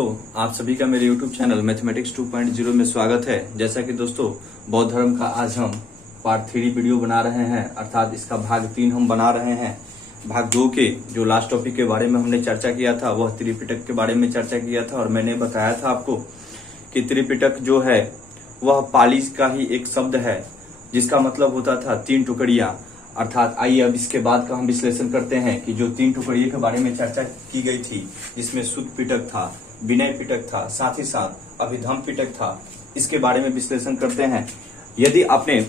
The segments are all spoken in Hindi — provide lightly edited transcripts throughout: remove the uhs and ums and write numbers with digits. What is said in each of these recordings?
दोस्तों, आप सभी का मेरे YouTube चैनल मैथमेटिक्स 2.0 में स्वागत है। जैसा कि दोस्तों बौद्ध धर्म का आज हम पार्ट 3 वीडियो बना रहे हैं, अर्थात इसका भाग 3 हम बना रहे हैं। भाग 2 के जो लास्ट टॉपिक के बारे में हमने चर्चा किया था वह त्रिपिटक के बारे में चर्चा किया था और मैंने बताया था आपको कि त्रिपिटक जो है वह पाली का ही एक शब्द है जिसका मतलब होता था 3 टुकड़ियां। अर्थात आइए अब इसके बाद का हम विश्लेषण करते हैं कि जो 3 टुकड़ियों के बारे में चर्चा की गई थी, जिसमें शुद्ध पिटक था, विनय पिटक था, साथ ही साथ अभिधम पिटक था, इसके बारे में विश्लेषण करते हैं। यदि आपने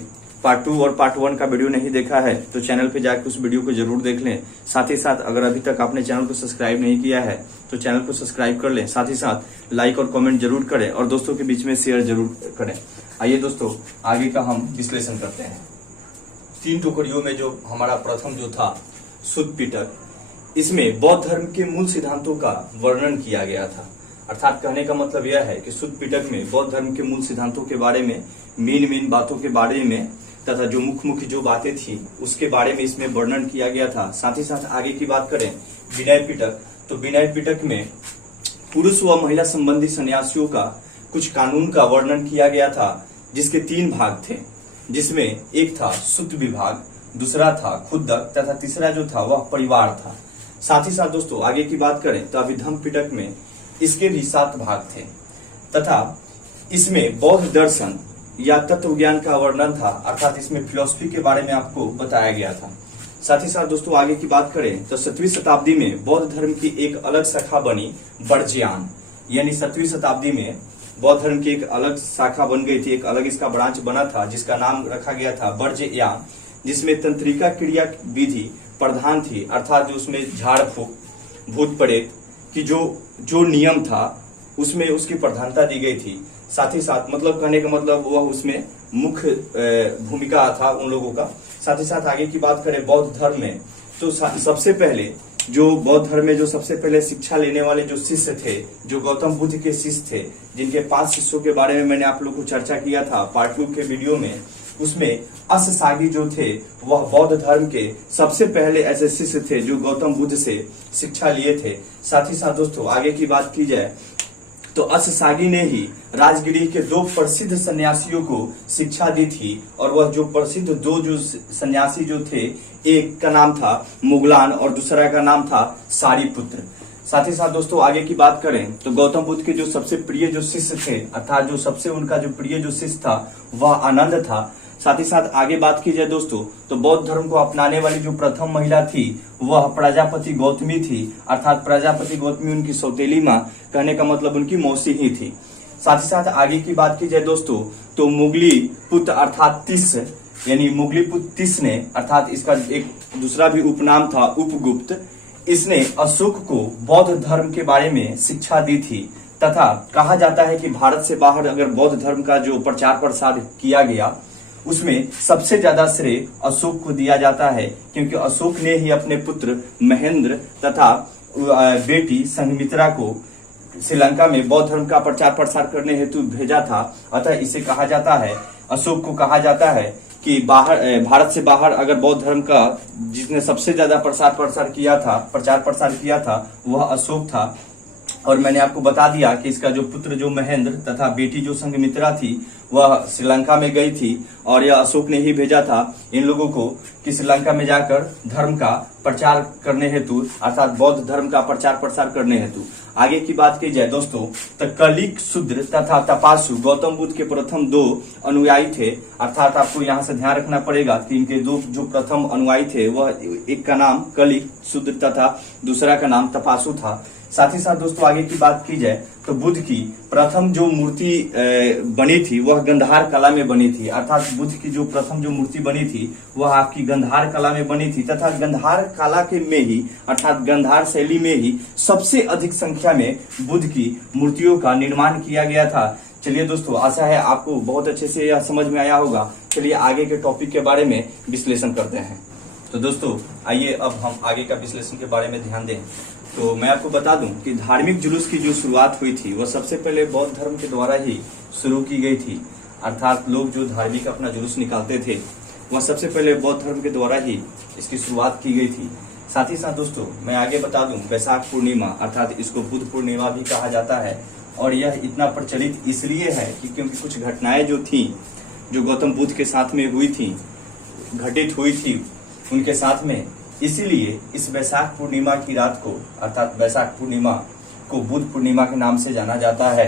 पार्ट 2 और पार्ट 1 का वीडियो नहीं देखा है तो चैनल पे जाकर उस वीडियो को जरूर देख लें। साथ ही साथ अगर अभी तक आपने चैनल को सब्सक्राइब नहीं किया है तो चैनल को सब्सक्राइब कर लें। साथ ही साथ लाइक और कमेंट जरूर करें और दोस्तों के बीच में शेयर जरूर करें। आइए दोस्तों आगे का हम विश्लेषण करते हैं। 3 टुकड़ियों में जो हमारा प्रथम जो था शुद्ध पिटक, इसमें बौद्ध धर्म के मूल सिद्धांतों का वर्णन किया गया था। अर्थात कहने का मतलब यह है कि शुद्ध पिटक में बौद्ध धर्म के मूल सिद्धांतों के बारे में, मेन बातों के बारे में तथा जो मुख्य जो बातें थी उसके बारे में इसमें वर्णन किया गया था। साथ ही साथ आगे की बात करें विनय पिटक, तो विनय पिटक में पुरुष व महिला संबंधी सन्यासियों का कुछ कानून का वर्णन किया गया था, जिसके 3 भाग थे, जिसमें एक था शुद्ध विभाग, दूसरा था खुद्दक तथा तीसरा जो था वह परिवार था। साथ ही साथ दोस्तों आगे की बात करें तो अभिधम पिटक में इसके भी 7 भाग थे तथा इसमें बौद्ध दर्शन या तत्व ज्ञान का वर्णन था, अर्थात इसमें फिलॉसफी के बारे में आपको बताया गया था। साथ ही साथ दोस्तों आगे की बात करें तो 7वीं शताब्दी में बौद्ध धर्म की एक अलग शाखा बनी वर्ज्यान, यानी 7वीं शताब्दी में बौद्ध धर्म की एक अलग शाखा बन गई थी, एक अलग इसका ब्रांच बना था जिसका नाम रखा गया था वर्ज्यान, जिसमें तंत्रिका क्रिया विधि प्रधान थी। अर्थात जो उसमें झाड़ फूक, भूत प्रेत की जो नियम था उसमें उसकी प्रधानता दी गई थी। साथ ही साथ मतलब कहने का मतलब वह उसमें मुख्य भूमिका था उन लोगों का। साथ ही साथ आगे की बात करें बौद्ध धर्म में तो सबसे पहले जो बौद्ध धर्म में जो सबसे पहले शिक्षा लेने वाले जो शिष्य थे, जो गौतम बुद्ध के शिष्य थे, जिनके 5 शिष्यों के बारे में मैंने आप लोग को चर्चा किया था पार्ट 2 के वीडियो में, उसमें अष्टसागी जो थे वह बौद्ध धर्म के सबसे पहले ऐसे शिष्य थे जो गौतम बुद्ध से शिक्षा लिए थे। साथ ही साथ दोस्तों आगे की बात की जाए तो अष्टसागी ने ही राजगिरी के 2 प्रसिद्ध सन्यासियों को शिक्षा दी थी और वह जो प्रसिद्ध 2 जो सन्यासी जो थे, एक का नाम था मुगलान और दूसरा का नाम था सारिपुत्र। साथ ही साथ दोस्तों आगे की बात करें तो गौतम बुद्ध के जो सबसे प्रिय जो शिष्य थे, अर्थात जो सबसे उनका जो प्रिय जो शिष्य था वह आनंद था। साथ ही साथ आगे बात की जाए दोस्तों तो बौद्ध धर्म को अपनाने वाली जो प्रथम महिला थी वह प्रजापति गौतमी थी। अर्थात प्रजापति गौतमी उनकी सौतेली माँ, कहने का मतलब उनकी मौसी ही थी। साथ ही साथ आगे की बात की जाए दोस्तों तो मुगली पुत्र अर्थात तिस, यानी मुगली पुत्र तिस ने, अर्थात इसका एक दूसरा भी उपनाम था उपगुप्त, इसने अशोक को बौद्ध धर्म के बारे में शिक्षा दी थी तथा कहा जाता है कि भारत से बाहर अगर बौद्ध धर्म का जो प्रचार प्रसार किया गया उसमें सबसे ज्यादा श्रेय अशोक को दिया जाता है, क्योंकि अशोक ने ही अपने पुत्र महेंद्र तथा बेटी संघमित्रा को श्रीलंका में बौद्ध धर्म का प्रचार प्रसार करने हेतु भेजा था। अतः इसे कहा जाता है, अशोक को कहा जाता है कि भारत से बाहर अगर बौद्ध धर्म का जिसने सबसे ज्यादा प्रचार प्रसार किया था वह अशोक था। और मैंने आपको बता दिया कि इसका जो पुत्र जो महेंद्र तथा बेटी जो संघमित्रा थी वह श्रीलंका में गई थी और यह अशोक ने ही भेजा था इन लोगों को कि श्रीलंका में जाकर धर्म का प्रचार करने हेतु, अर्थात बौद्ध धर्म का प्रचार प्रसार करने हेतु। आगे की बात की जाए दोस्तों तो कलिक, शूद्र तथा तपासु गौतम बुद्ध के प्रथम 2 अनुयायी थे। अर्थात आपको यहाँ से ध्यान रखना पड़ेगा कि इनके 2 जो प्रथम अनुयायी थे वह एक का नाम कलिक शूद्र तथा दूसरा का नाम तपासु था। साथ ही साथ दोस्तों आगे की बात की जाए तो बुद्ध की प्रथम जो मूर्ति बनी थी वह गंधार कला में बनी थी। अर्थात बुद्ध की जो प्रथम जो मूर्ति बनी थी वह आपकी गंधार कला में बनी थी तथा गंधार कला के में ही, अर्थात गंधार शैली में ही सबसे अधिक संख्या में बुद्ध की मूर्तियों का निर्माण किया गया था। चलिए दोस्तों, आशा है आपको बहुत अच्छे से यह समझ में आया होगा। चलिए आगे के टॉपिक के बारे में विश्लेषण करते हैं। तो दोस्तों आइए अब हम आगे का विश्लेषण के बारे में ध्यान दें। तो मैं आपको बता दूं कि धार्मिक जुलूस की जो शुरुआत हुई थी वह सबसे पहले बौद्ध धर्म के द्वारा ही शुरू की गई थी। अर्थात लोग जो धार्मिक अपना जुलूस निकालते थे वह सबसे पहले बौद्ध धर्म के द्वारा ही इसकी शुरुआत की गई थी। साथ ही साथ दोस्तों मैं आगे बता दूं, वैशाख पूर्णिमा अर्थात इसको बुद्ध पूर्णिमा भी कहा जाता है। और यह इतना प्रचलित इसलिए है कि क्योंकि कुछ घटनाएं जो थी, जो गौतम बुद्ध के साथ में हुई थी, घटित हुई थी उनके साथ में, इसीलिए इस वैशाख पूर्णिमा की रात को अर्थात वैशाख पूर्णिमा को बुद्ध पूर्णिमा के नाम से जाना जाता है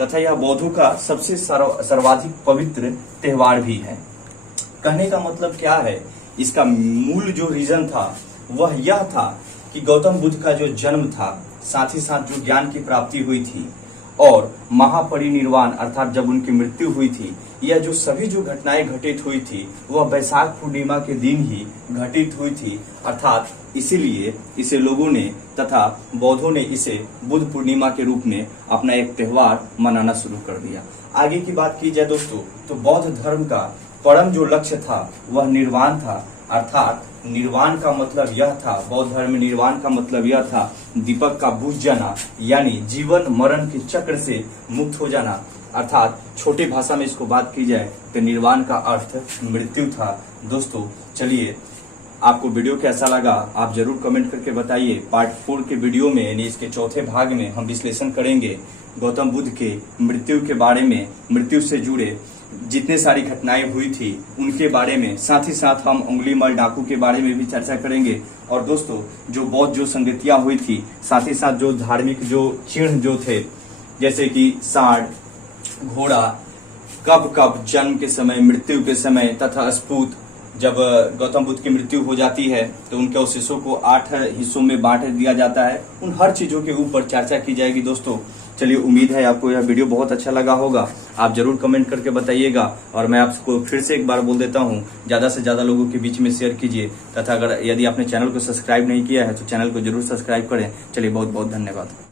तथा यह बौद्धों का सबसे सर्वाधिक पवित्र त्योहार भी है। कहने का मतलब क्या है, इसका मूल जो रीजन था वह यह था कि गौतम बुद्ध का जो जन्म था, साथ ही साथ जो ज्ञान की प्राप्ति हुई थी और महापरिनिर्वाण अर्थात जब उनकी मृत्यु हुई थी, यह जो सभी जो घटनाएं घटित हुई थी वह वैशाख पूर्णिमा के दिन ही घटित हुई थी। अर्थात इसीलिए इसे लोगों ने तथा बौद्धों ने इसे बुद्ध पूर्णिमा के रूप में अपना एक त्योहार मनाना शुरू कर दिया। आगे की बात की जाए दोस्तों, तो बौद्ध धर्म का परम जो लक्ष्य था वह निर्वाण था। अर्थात निर्वाण का मतलब यह था, बौद्ध धर्म में निर्वाण का मतलब यह था दीपक का बुझ जाना, यानी जीवन मरण के चक्र से मुक्त हो जाना। अर्थात छोटी भाषा में इसको बात की जाए तो निर्वाण का अर्थ मृत्यु था। दोस्तों चलिए, आपको वीडियो कैसा लगा आप जरूर कमेंट करके बताइए। पार्ट 4 के वीडियो में यानी इसके चौथे भाग में हम विश्लेषण करेंगे गौतम बुद्ध के मृत्यु के बारे में, मृत्यु से जुड़े जितने सारी घटनाएं हुई थी उनके बारे में। साथ ही साथ हम उंगलीमल डाकू के बारे में भी चर्चा करेंगे। और दोस्तों जो बौद्ध जो संगतियां हुई थी, साथ ही साथ जो धार्मिक जो चिन्ह जो थे, जैसे कि सांड, घोड़ा, कब कब जन्म के समय, मृत्यु के समय तथा स्फूत, जब गौतम बुद्ध की मृत्यु हो जाती है तो उनके अवशेषों को 8 हिस्सों में बांट दिया जाता है। उन हर चीजों के ऊपर चर्चा की जाएगी दोस्तों। चलिए, उम्मीद है आपको यह वीडियो बहुत अच्छा लगा होगा। आप जरूर कमेंट करके बताइएगा। और मैं आपको फिर से एक बार बोल देता हूं, ज्यादा से ज्यादा लोगों के बीच में शेयर कीजिए तथा अगर यदि आपने चैनल को सब्सक्राइब नहीं किया है तो चैनल को जरूर सब्सक्राइब करें। चलिए, बहुत बहुत धन्यवाद।